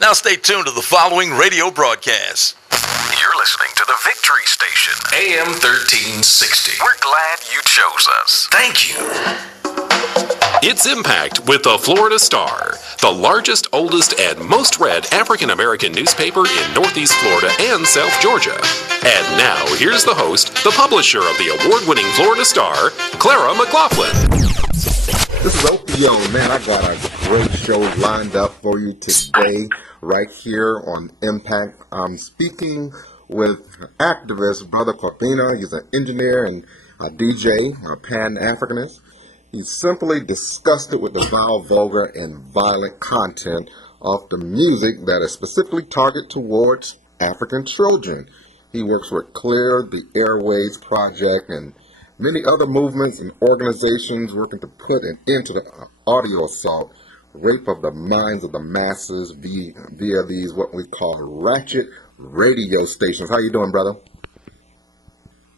Now stay tuned to the following radio broadcast. You're listening to the Victory Station, AM 1360. We're glad you chose us. Thank you. It's Impact with the Florida Star, the largest, oldest, and most read African-American newspaper in Northeast Florida and South Georgia. And now, here's the host, the publisher of the award-winning Florida Star, Clara McLaughlin. This is Opio, man. I got a great show lined up for you today, right here on Impact. I'm speaking with activist Brother Kwabena. He's an engineer and a DJ, a Pan-Africanist. He's simply disgusted with the vile, vulgar, and violent content of the music that is specifically targeted towards African children. He works with Clear the Airways Project and many other movements and organizations working to put an end to the audio assault, rape of the minds of the masses via these what we call ratchet radio stations. How you doing, brother?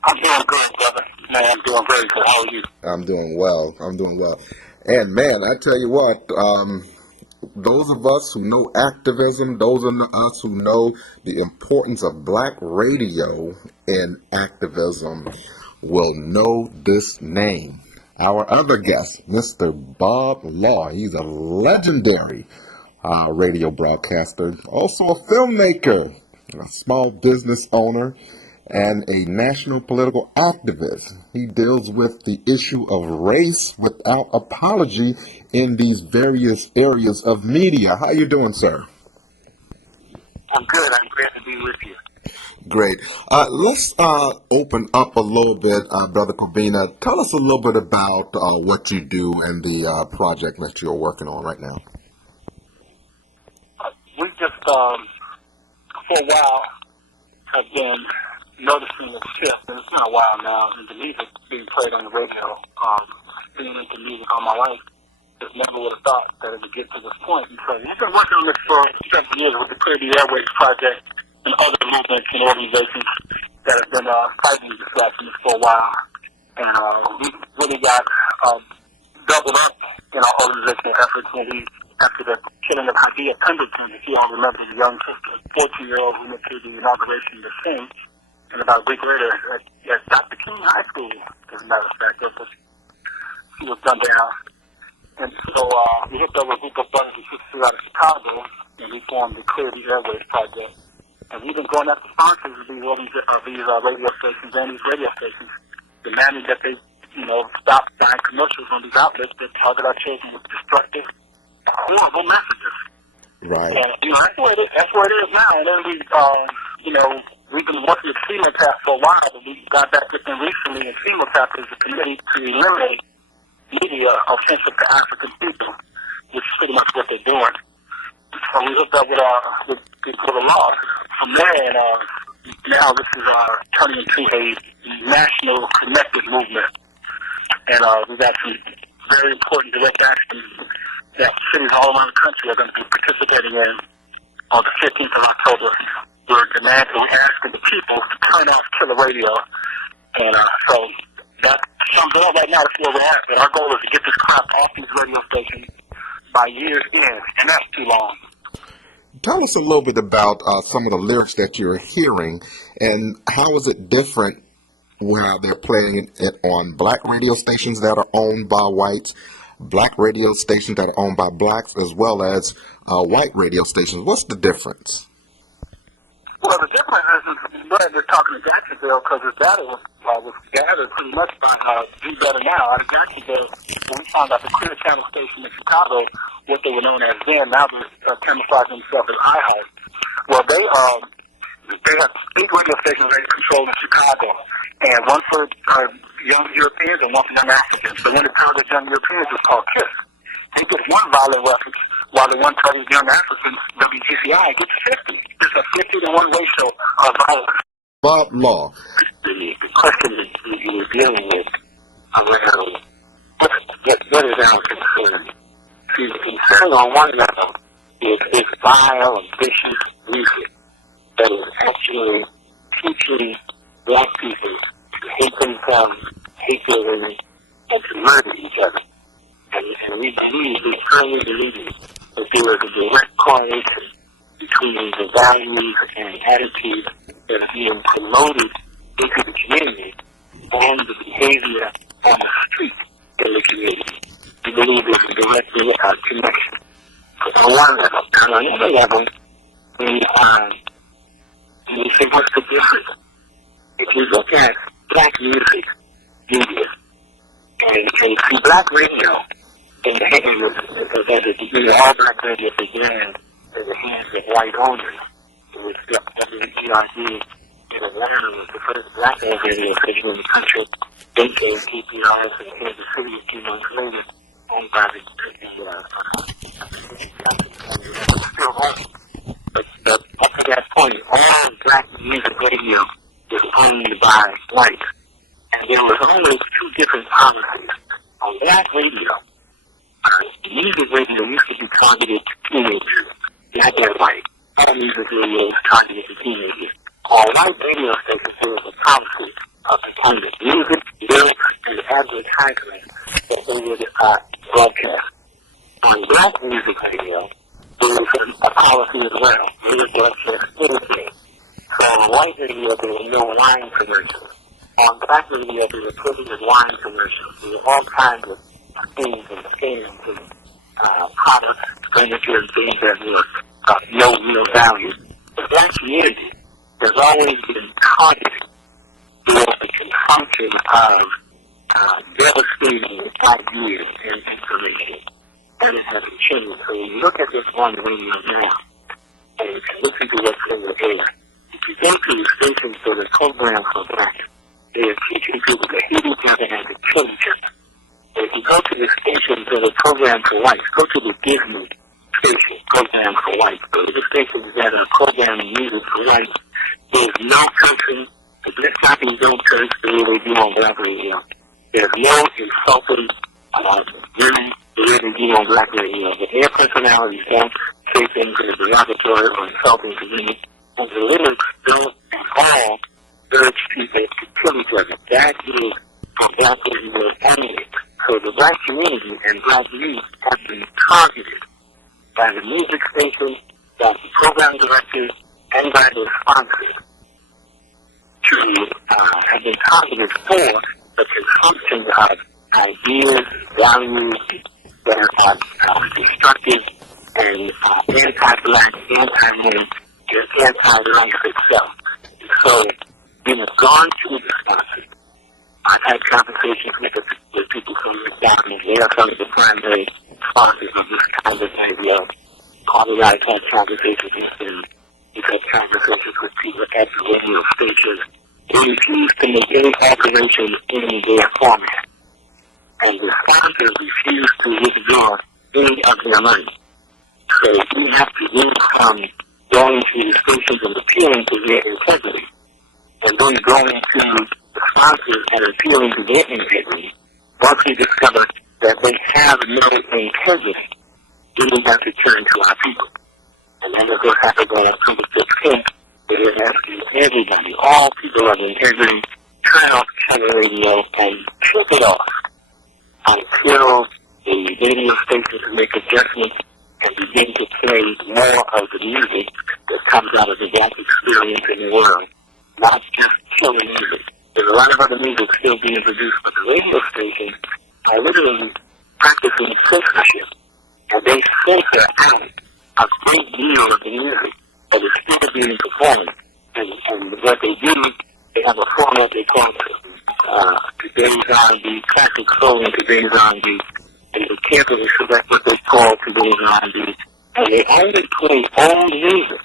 I'm doing good, brother. Man, I'm doing very good. How are you? I'm doing well. And man, I tell you what, those of us who know activism, those of us who know the importance of black radio in activism will know this name. Our other guest, Mr. Bob Law. He's a legendary radio broadcaster, also a filmmaker, a small business owner, and a national political activist. He deals with the issue of race without apology in these various areas of media. How you doing, sir? I'm good. I'm glad to be with you. Great. Let's open up a little bit, Brother Kwabena. Tell us a little bit about what you do and the project that you're working on right now. We just, for a while, have been noticing a shift, and it's been a while now, in the music being played on the radio. Being into music all my life, just never would have thought that it would get to this point. And so we've been working on this for 7 years with the Clear the Airways Project and other movements and organizations that have been fighting this blackness for a while. And we really got doubled up in our organizational efforts when we, after the killing of Hadia Pemberton, if you all remember, the young 14-year-old who went to the inauguration to sing. And about a week later, at Dr. King High School, as a matter of fact, she was gunned down. And so we hooked up with a group of brothers and sisters out of Chicago, and we formed the Clear the Airways Project. And we've been going after sponsors of these radio stations and these radio stations, demanding that they, stop buying commercials on these outlets that target our children with destructive, horrible messages. Right. And, that's where it is now. And then we've been working with FEMA for a while, but we got back with them recently, and FEMA is a committee to eliminate media offensive to African people, which is pretty much what they're doing. So we hooked up with people of law from there, and now this is turning into a national connected movement. And we got some very important direct action that cities all around the country are going to be participating in on the 15th of October. We're asking the people to turn off killer radio. And so that sums it up right now. That's where we're at. And our goal is to get this crap off these radio stations by year's end, and that's too long. Tell us a little bit about some of the lyrics that you're hearing, and how is it different while they're playing it on black radio stations that are owned by whites, black radio stations that are owned by blacks, as well as white radio stations? What's the difference? Well, the difference is that they're talking to Jacksonville because this data was gathered pretty much by Do Better Now out of Jacksonville. When we found out the Clear Channel station in Chicago, what they were known as then, now they're camouflaging themselves as iHeart. Well, they have 8 radio stations they control in Chicago, and one for young Europeans and one for young Africans. The one that targets young Europeans is called KISS. He gets one violent reference, while the one targeting young Africans, WGCI, gets 50. It's a 50-to-1 ratio of violence. Bob Law. The question that you were dealing with around what is our concern? See, the concern on one level is this vile and vicious music that is actually teaching black people to hate themselves, hate their women, and to murder each other. And we firmly believe that there is a direct correlation between the values and attitudes that are being promoted into the community and the behavior on the street in the community. We believe there's a direct connection. On one level. And on another level, we say, what's the difference? If you look at black music media, and you see black radio in the hands of all black radio began in the hands of white owners. It was WERD in Atlanta was the first black radio station in the country. Then came PPRs in Kansas City a few months later, owned by the still owned. But up to that point, all black music radio was owned by whites. And there was always two different policies. On black radio, music radio used to be targeted to teenagers, black and white. All music radio was targeted to teenagers. On white radio stations, there was a policy of the music, lyrics, and advertisements that they would broadcast. On black music radio, there was a policy as well. They would broadcast anything. So on white radio, there were no wine commercials. On black radio, there were plenty of wine commercials. There were all kinds of things and scams and products, furniture, and things that were of no real value. The black community has always been targeted for the consumption of devastating ideas and information. And it hasn't changed. So when you look at this on the radio now, and you can listen to what's in the air, if you go to the stations for the program for blacks, they are teaching people to hate each other and to kill each other. If you go to the stations that are programmed for whites, go to the Disney station, programmed for whites. Go to the stations that are programming music for whites. There's no cursing. The black copies don't curse the way they do on black radio. There's no insulting women the way they do on black radio. But their personalities don't say things that are derogatory or insulting to women. And the lyrics don't at all urge people to kill each other. That is for black radio only. So the black community and black youth have been targeted by the music stations, by the program directors, and by the sponsors to have been targeted for the consumption of ideas, values that are destructive and anti-black, anti-women, and anti-life itself. So we have gone to the sponsors. I've had conversations with people from McDonald's. They are some of the primary sponsors of this kind of radio. Probably I've had conversations with them. We've had conversations with people at the radio stations. They refuse to make any alteration in their format. And the sponsors refuse to withdraw any of their money. So we have to move from going to the stations and appealing to their integrity, and then going to the sponsors and appealing to their integrity. Once we discover that they have no integrity, then we have to turn to our people. And then of course happens on October 15th, they are asking everybody, all people of integrity, turn off color radio and shut it off until the radio stations make adjustments and begin to play more of the music that comes out of the black experience in the world, not just killing music. There's a lot of other music still being produced, but the radio stations are literally practicing censorship, and they censor out a great deal of the music that is still being performed. And what they do, they have a format they call today's R&B, classic soul and today's R&B, and they carefully select what they call today's R&B, and they only play old music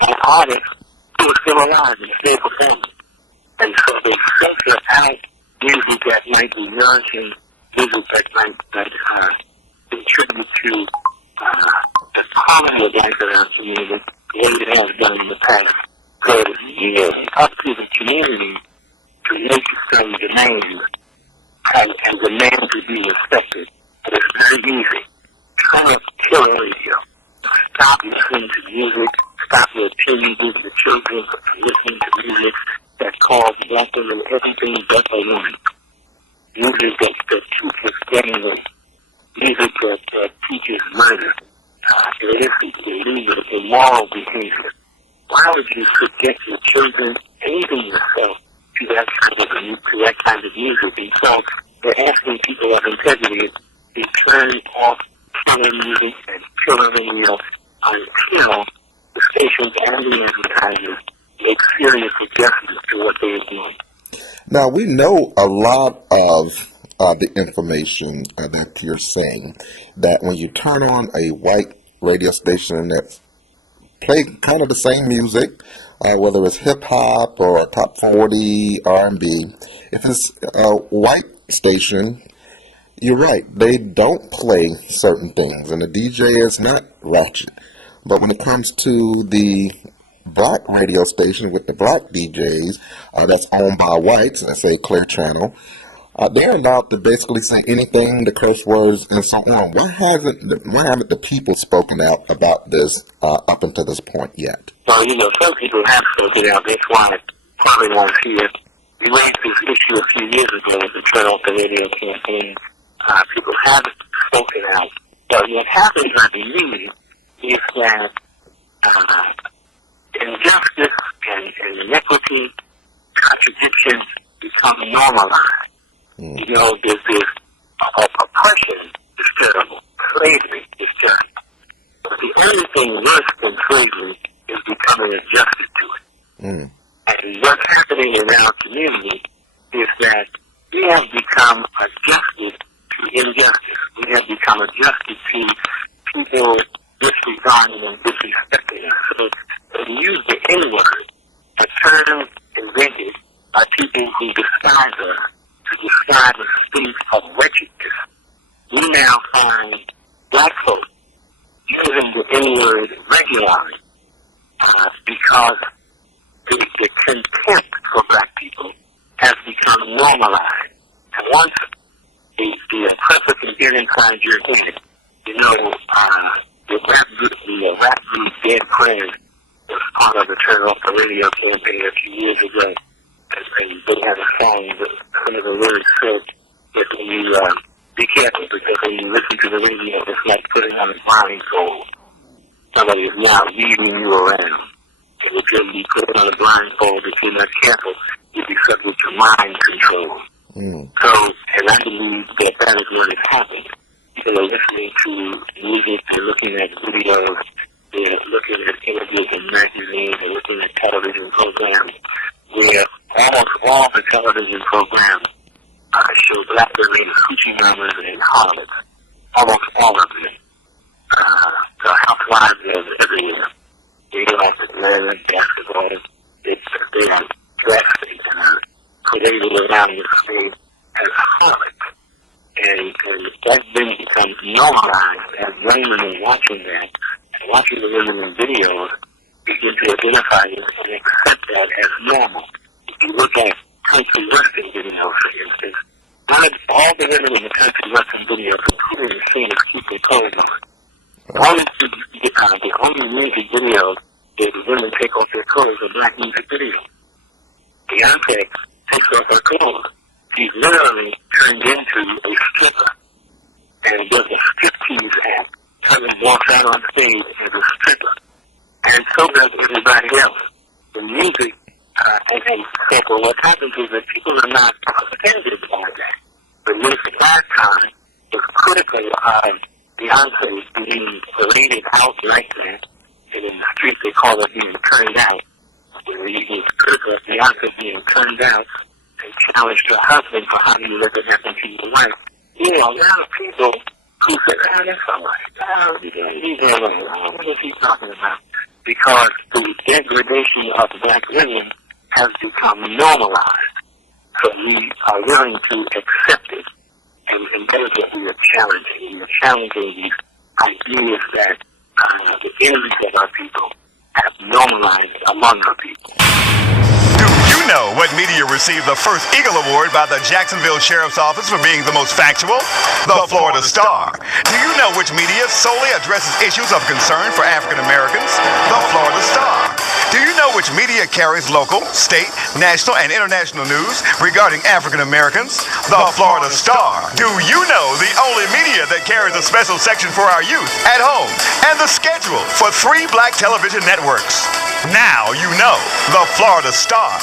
and artists who are still alive and still performing. And so they censor out music that might be nourishing, music that might contribute to the quality of life in our community the way it has done in the past. So it's up to the community to make some demands and demand to be respected. And it's very easy. Turn up killer radio. Stop listening to music. Stop your teenagers, the children from listening to music that calls black women everything but a woman. Music that teaches gangland. Music that teaches murder. illicit, illegal, immoral behavior. Why would you subject your children and even yourself to that kind of music? And so they're asking people of integrity to turn off killer music and killer radio until the stations and the advertisers make serious adjustments to what they're doing. Now, we know a lot of the information that you're saying, that when you turn on a white radio station that play kind of the same music, whether it's hip-hop or top 40, R&B, if it's a white station, you're right, they don't play certain things, and the DJ is not ratchet. But when it comes to the black radio station with the black DJs that's owned by whites, let's say Clear Channel, they're allowed to basically say anything, the curse words, and so on. Why haven't the people spoken out about this up until this point yet? Well, some people have spoken out. That's why I probably won't see it. We raised this issue a few years ago with the Turn Off the Radio campaign. People have spoken out. But what happens, I believe, is that injustice and inequity, contradictions become normalized. There's oppression is terrible. Slavery is terrible. But the only thing worse than slavery is becoming adjusted to it. And what's happening in our community is that we have become adjusted to injustice. We have become adjusted to people disregarding and disrespecting us. So they use the N-word, a term invented by people who disguise us to describe a state of wretchedness. We now find black folks using the N-word regularly because the contempt for black people has become normalized. And once the oppressor can get inside your head, the rap group Dead Prez was part of the Turn Off the Radio campaign a few years ago. And they had a song that some of the lyrics said that when you be careful, because when you listen to the radio, it's like putting on a blindfold. Somebody is now leading you around. And if you're be put on a blindfold, if you're not careful, you'll be subject to mind control. So, and I believe that is what has happened. People are listening to music, they're looking at videos, they're looking at images in magazines, they're looking at television programs, where almost all the television programs show black women, hoochie mamas, and harlots. Almost all of them. The housewives are everywhere. They like the men and basketball. They are dressed and paraded around the screen as harlots. And that then becomes normalized as young women watching that, and watching the women in videos begin to identify it and accept that as normal. If you look at country western videos, for instance, all the women in the country western videos, including the singers, keep their clothes on. The only music videos that the women take off their clothes are black music videos. Beyonce takes off her clothes. She's literally turned into a stripper and does a striptease act. Someone walks out on stage as a stripper. And so does everybody else. The music, and so what happens is that people are not offended by that. The music at that time was critical of Beyonce being paraded out like that, and in the street they call it being turned out. It was critical of Beyonce being turned out and challenged her husband for how you let it happen to your wife. A lot of people who said, that's all right. Leave her alone. What is he talking about? Because the degradation of black women has become normalized. So we are willing to accept it. And that is what we are challenging. We are challenging these ideas that the enemies of our people have normalized among our people. Do you know what media received the first Eagle Award by the Jacksonville Sheriff's Office for being the most factual? The Florida Star. Do you know which media solely addresses issues of concern for African Americans? The Florida Star. Do you know which which media carries local, state, national, and international news regarding African Americans? The Florida Star. Do you know the only media that carries a special section for our youth at home and the schedule for 3 black television networks? Now you know the Florida Star.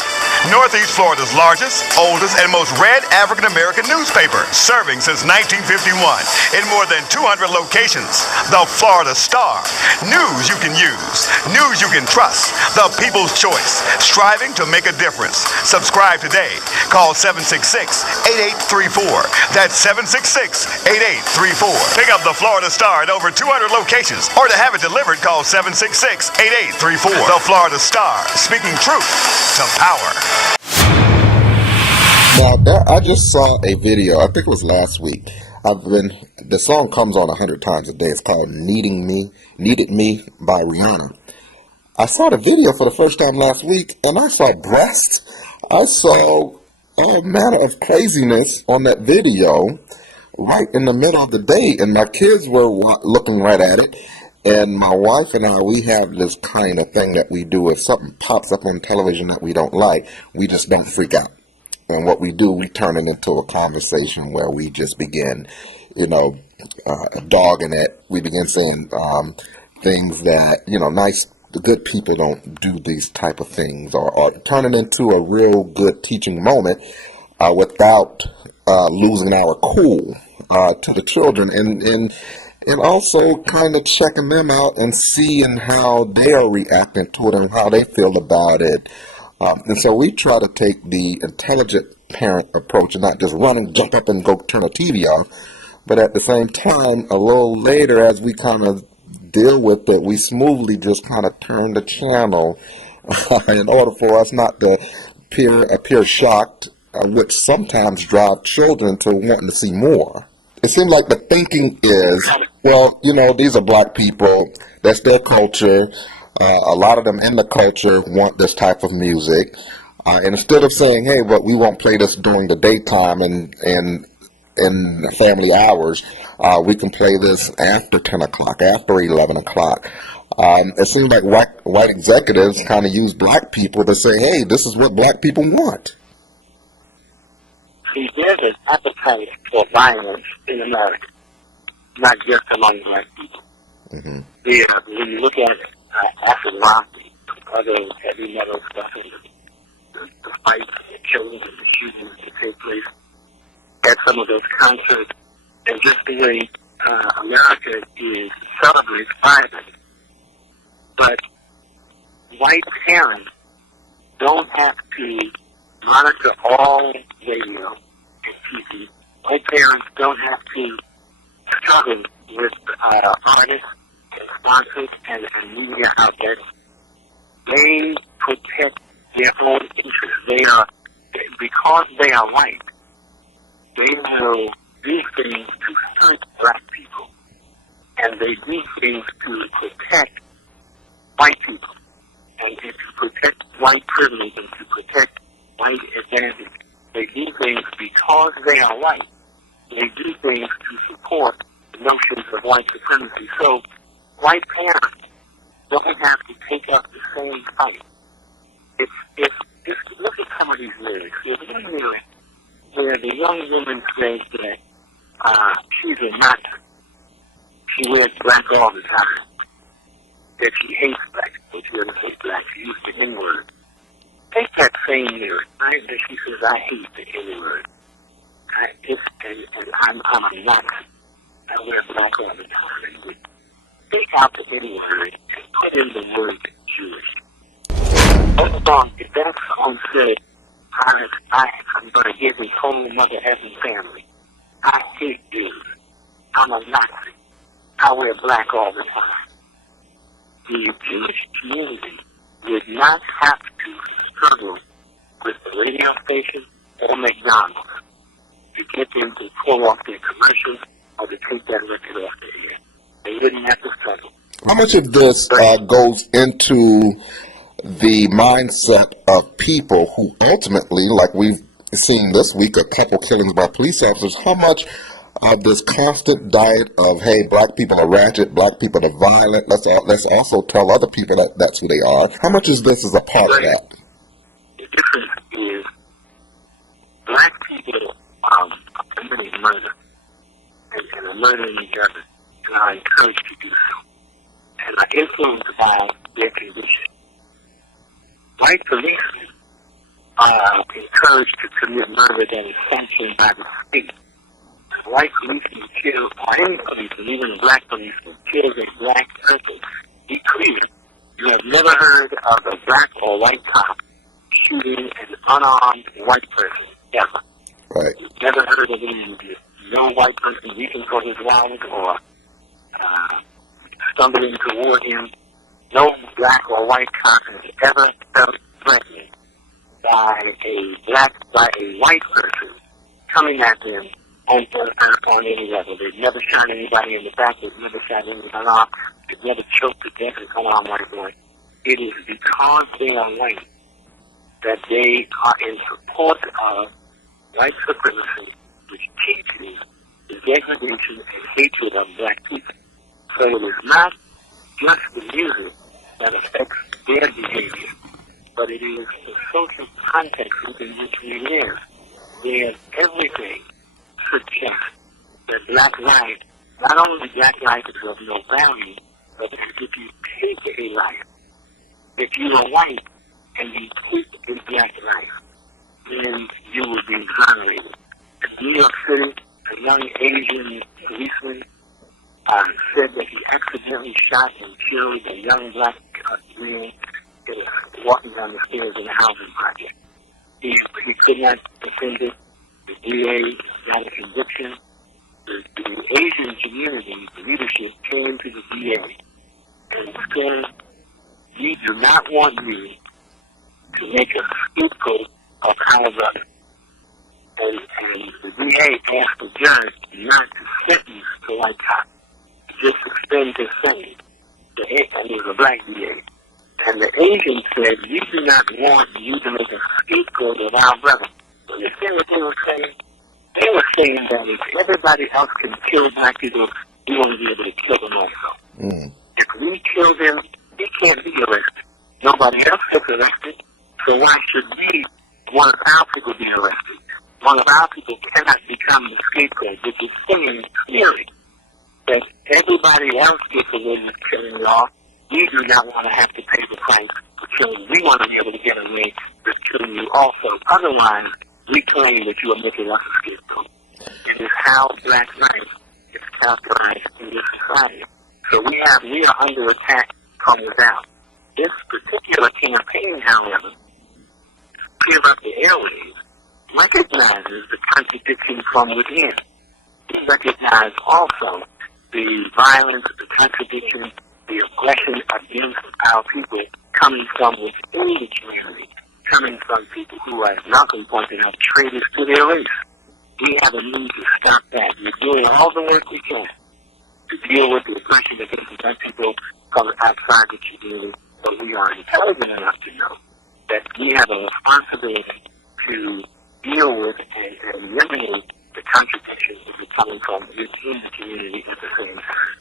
Northeast Florida's largest, oldest, and most read African American newspaper, serving since 1951 in more than 200 locations. The Florida Star. News you can use, news you can trust. The people's choice, striving to make a difference. Subscribe today. Call 766-8834. That's 766-8834. Pick up the Florida Star at over 200 locations, or to have it delivered, call 766-8834. The Florida Star, speaking truth to power. Now, I just saw a video, I think it was last week. The song comes on 100 times a day. It's called Needed Me by Rihanna. I saw the video for the first time last week, and I saw breasts. I saw a matter of craziness on that video right in the middle of the day, and my kids were looking right at it. And my wife and I, we have this kind of thing that we do. If something pops up on television that we don't like, we just don't freak out. And what we do, we turn it into a conversation where we just begin, dogging it. We begin saying things that, the good people don't do these type of things, or turn it into a real good teaching moment without losing our cool to the children. And also kind of checking them out and seeing how they are reacting to it and how they feel about it. And so we try to take the intelligent parent approach and not just run and jump up and go turn a TV off. But at the same time, a little later, as we kind of deal with it, we smoothly just kind of turn the channel in order for us not to appear shocked, which sometimes drive children to wanting to see more. It seems like the thinking is, well, these are black people. That's their culture. A lot of them in the culture want this type of music. And instead of saying, hey, but we won't play this during the daytime and in family hours, we can play this after 10 o'clock, after 11 o'clock. It seems like white executives kind of use black people to say, hey, this is what black people want. See, there's an appetite for violence in America, not just among black people. Mm-hmm. When you look at acid rock, other heavy metal stuff, the fights, the killings, and the shootings that take place at some of those concerts, and just the way America celebrates violence. But white parents don't have to monitor all radio and TV. White parents don't have to struggle with artists and sponsors and media outlets. They protect their own interests. Because they are white, they will do things to hurt black people. And they do things to protect white people. And to protect white privilege and to protect white advantage. They do things because they are white. They do things to support the notions of white supremacy. So white parents don't have to take up the same fight. Look at some of these lyrics. There's one lyric where the young woman says that she's a Nazi. She wears black all the time. That she hates black. But she doesn't hate black. She uses the N-word. Take that same lyric, right? That she says, I hate the N-word. I'm a Nazi. I wear black all the time. And we take out the N-word and put in the word Jewish. If that song said, I'm going to give his whole mother heaven family, I hate Jews. I'm a Nazi. I wear black all the time. The Jewish community would not have to struggle with the radio station or McDonald's to get them to pull off their commercials or to take that record off their air. They wouldn't have to struggle. How much of this goes into the mindset of people who ultimately, like we've seen this week, a couple killings by police officers, how much of this constant diet of, hey, black people are ratchet, black people are violent, let's also tell other people that that's who they are. How much is this as a part of that? The difference is black people are committing murder and are murdering each other and are encouraged to do so and are influenced by their condition. White policemen are encouraged to commit murder that is sanctioned by the state. White policemen kill, or any policeman, even a black policeman, kills a black person. Be clear, you have never heard of a black or white cop shooting an unarmed white person, ever. Right. You've never heard of any of this. No white person reaching for his wallet or stumbling toward him. No black or white cop has ever felt threatened by a white person coming at them on any level. They've never shot anybody in the back. They've never shot anyone off. They've never choked to death an unarmed white boy. It is because they are white that they are in support of white supremacy, which teaches the degradation and hatred of black people. So it is not just the music that affects their behavior, but it is the social context within which we live, where everything suggests that black life, not only black life is of no value, but that if you take a life, if you are white and you take a black life, then you will be exonerated. In New York City, a young Asian policeman said that he accidentally shot and killed a young black man walking down the stairs in a housing project. He could not defend it. The DA got a conviction. The Asian community, the leadership, came to the DA and said, we do not want you to make a scapegoat of our brother. And the DA asked the judge not to sentence the white cop, just suspend his sentence. And he was a black DA. And the Asian said, we do not want you to make a scapegoat of our brother. So you see what they were saying? They were saying that if everybody else can kill black people, we want to be able to kill them also. If we kill them, they can't be arrested. Nobody else gets arrested. So why should we, one of our people, be arrested? One of our people cannot become the scapegoat, which is saying clearly that everybody else gets away with killing y'all. We do not want to have to pay the price for killing. We want to be able to get away with killing you also. Otherwise, we claim that you are making us a scapegoat. It is how black life is characterized in this society. So we are under attack from without. This particular campaign, however, Clear Up the Airways, recognizes the contradiction from within. We recognize also the violence, the contradiction, the aggression against our people coming from within the community, coming from people who are, as Malcolm pointed out, traitors to their race. We have a need to stop that. We're doing all the work we can to deal with the aggression against black people from outside the community, but we are intelligent enough to know that we have a responsibility to deal with and eliminate the contradictions that are coming from within the community at the same time.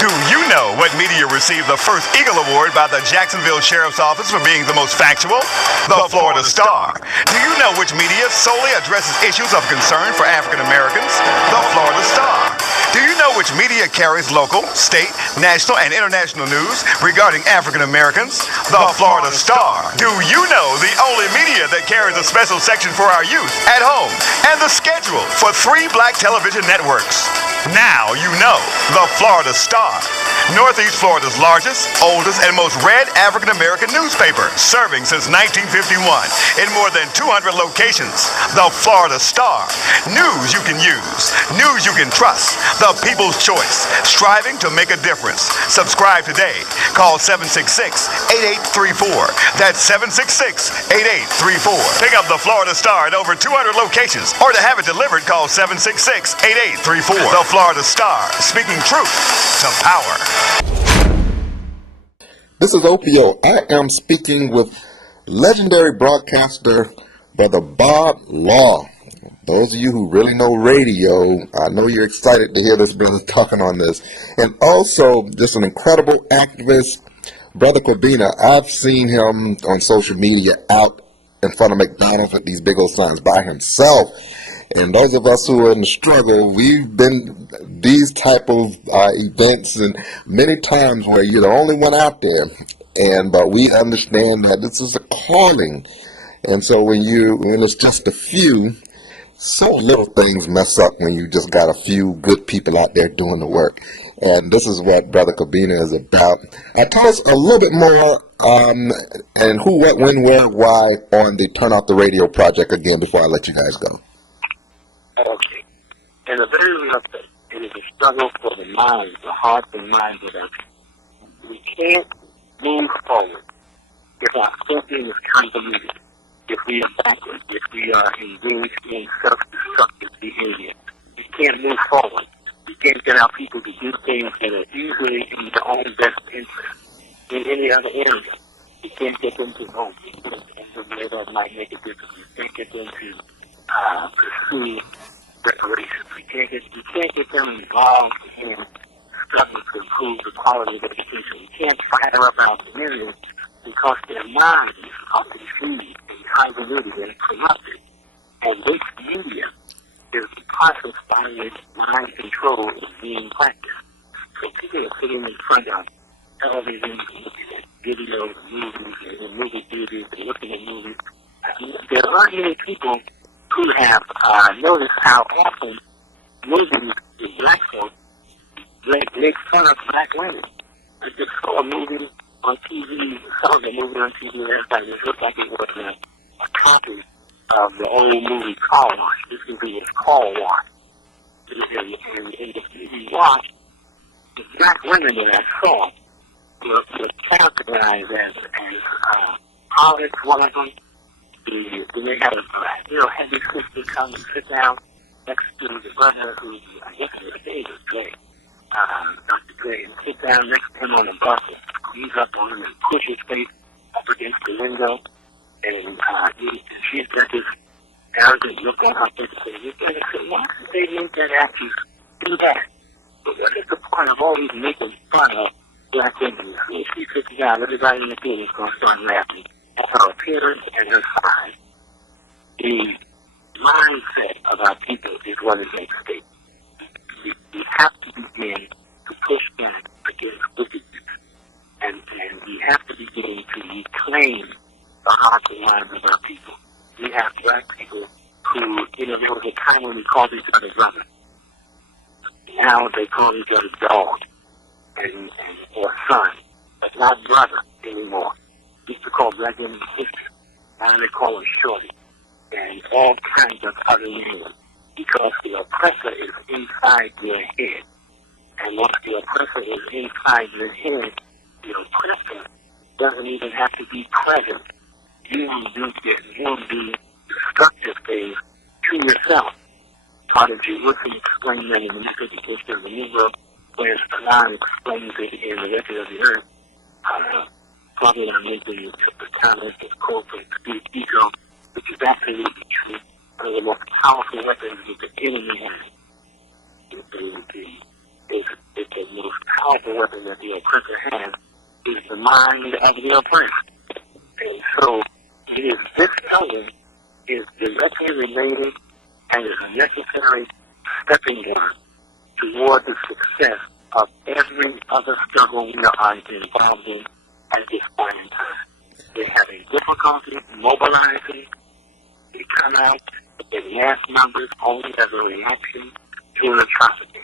Do you know what media received the first Eagle Award by the Jacksonville Sheriff's Office for being the most factual? The Florida Star. Do you know which media solely addresses issues of concern for African Americans? The Florida Star. Do you know which media carries local, state, national, and international news regarding African Americans? The Florida Star. Do you know the only media that carries a special section for our youth at home and the schedule for 3 black television networks? Now you know the Florida Star. Northeast Florida's largest, oldest, and most read African American newspaper, serving since 1951 in more than 200 locations. The Florida Star. News you can use, news you can trust. The people's choice, striving to make a difference. Subscribe today. Call 766-8834. That's 766-8834. Pick up the Florida Star at over 200 locations, or to have it delivered, call 766-8834. The Florida Star, speaking truth to power. This is Opio. I am speaking with legendary broadcaster, Brother Bob Law. those of you who really know radio, I know you're excited to hear this brother talking on this. And also, just an incredible activist, Brother Kwabena. I've seen him on social media out in front of McDonald's with these big old signs by himself. And those of us who are in the struggle, we've been these type of events and many times where you're the only one out there. But we understand that this is a calling. And so when it's just a few, so little things mess up when you just got a few good people out there doing the work. And this is what Brother Kwabena is about. Tell us a little bit more and who, what, when, where, why on the Turn Off the Radio project again before I let you guys go. Okay. In the very update, it is a struggle for the minds, the hearts and minds of our people. We can't move forward if our thinking is convoluted, if we are backward, if we are engaged in self-destructive behavior. We can't move forward. We can't get our people to do things that are usually in their own best interest in any other area. We can't get them to vote in a way that might make a difference. We can't get them to pursue reparations. We can't get them involved in struggling to improve the quality of education. We can't fire up our communities because their minds are confused and convoluted and corrupted. And this media is the process by which mind control is being practiced. So people are sitting in front of television, looking at videos, movies, and movie theaters, and looking at movies. There aren't many people who have noticed how often movies with black folks make fun of black women. I just saw a movie on TV, last night. It looked like it was a copy of the old movie Car Wash. This movie was Car Wash. And in the movie Wash, the black women that I saw were characterized as harlots, one of them. Then they had a real heavy sister come and sit down next to the brother who, I guess it was David Gray, Dr. Gray, and sit down next to him on the bus and squeeze up on him and push his face up against the window. And she's got this arrogant look on her face. You're going to say, why did they make that actress do that? But what is the point of always making fun of black women? If she sits down, everybody in the theater is going to start laughing at her appearance and her size. The mindset of our people is what is at stake. We have to begin to push back against wickedness. And we have to begin to reclaim the hearts and minds of our people. We have black people who, there was a time when we called each other brother. Now they call each other dog or son, but not brother anymore. We used to call black women sister. Now they call them shorty. And all kinds of other names. Because the oppressor is inside their head. And once the oppressor is inside your head, the oppressor doesn't even have to be present. You will do destructive things to yourself. Part of Jerusalem explained that in the Education of the Negro, whereas Fanon explains it in the Record of the Earth. Probably I'm making the comments of quote from Steve Ego, which is absolutely true. One of the most powerful weapons that the enemy has. It's the most powerful weapon that the oppressor has is the mind of the oppressed. And so this telling is directly related and is a necessary stepping stone toward the success of every other struggle we are involved in at this point in time. They're having difficulty mobilizing. They come out in mass numbers only as a reaction to an atrocity.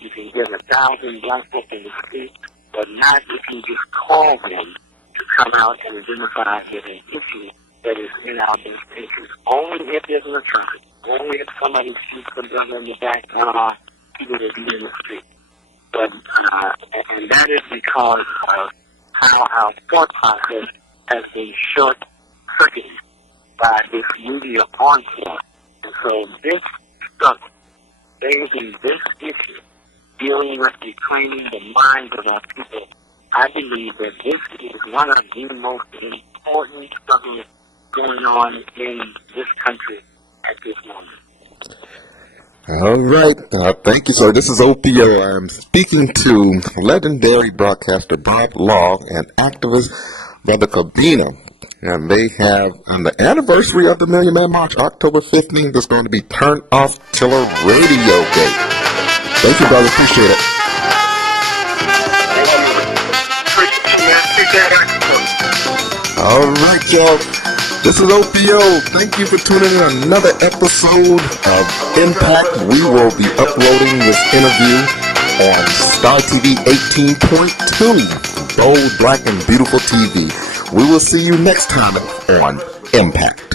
You can get 1,000 black folk in the street, but not if you just call them to come out and identify with an issue that is in our best interest. Only if there's an atrocity. Only if somebody shoots the brother in the back, people will be in the street. But, and that is because of how our thought process has been short-circuited by this media onslaught. And so this struggle, raising this issue, dealing with reclaiming the minds of our people, I believe that this is one of the most important struggles going on in this country at this moment. All right. Thank you, sir. This is Opio. I'm speaking to legendary broadcaster Bob Law and activist Brother Kwabena. And they have, on the anniversary of the Million Man March, October 15th, there's going to be Turn Off Tiller Radio Day. Thank you, brother. Appreciate it. All right, y'all. This is Opio. Thank you for tuning in another episode of Impact. We will be uploading this interview on Star TV 18.2, Bold, Black, and Beautiful TV. We will see you next time on Impact.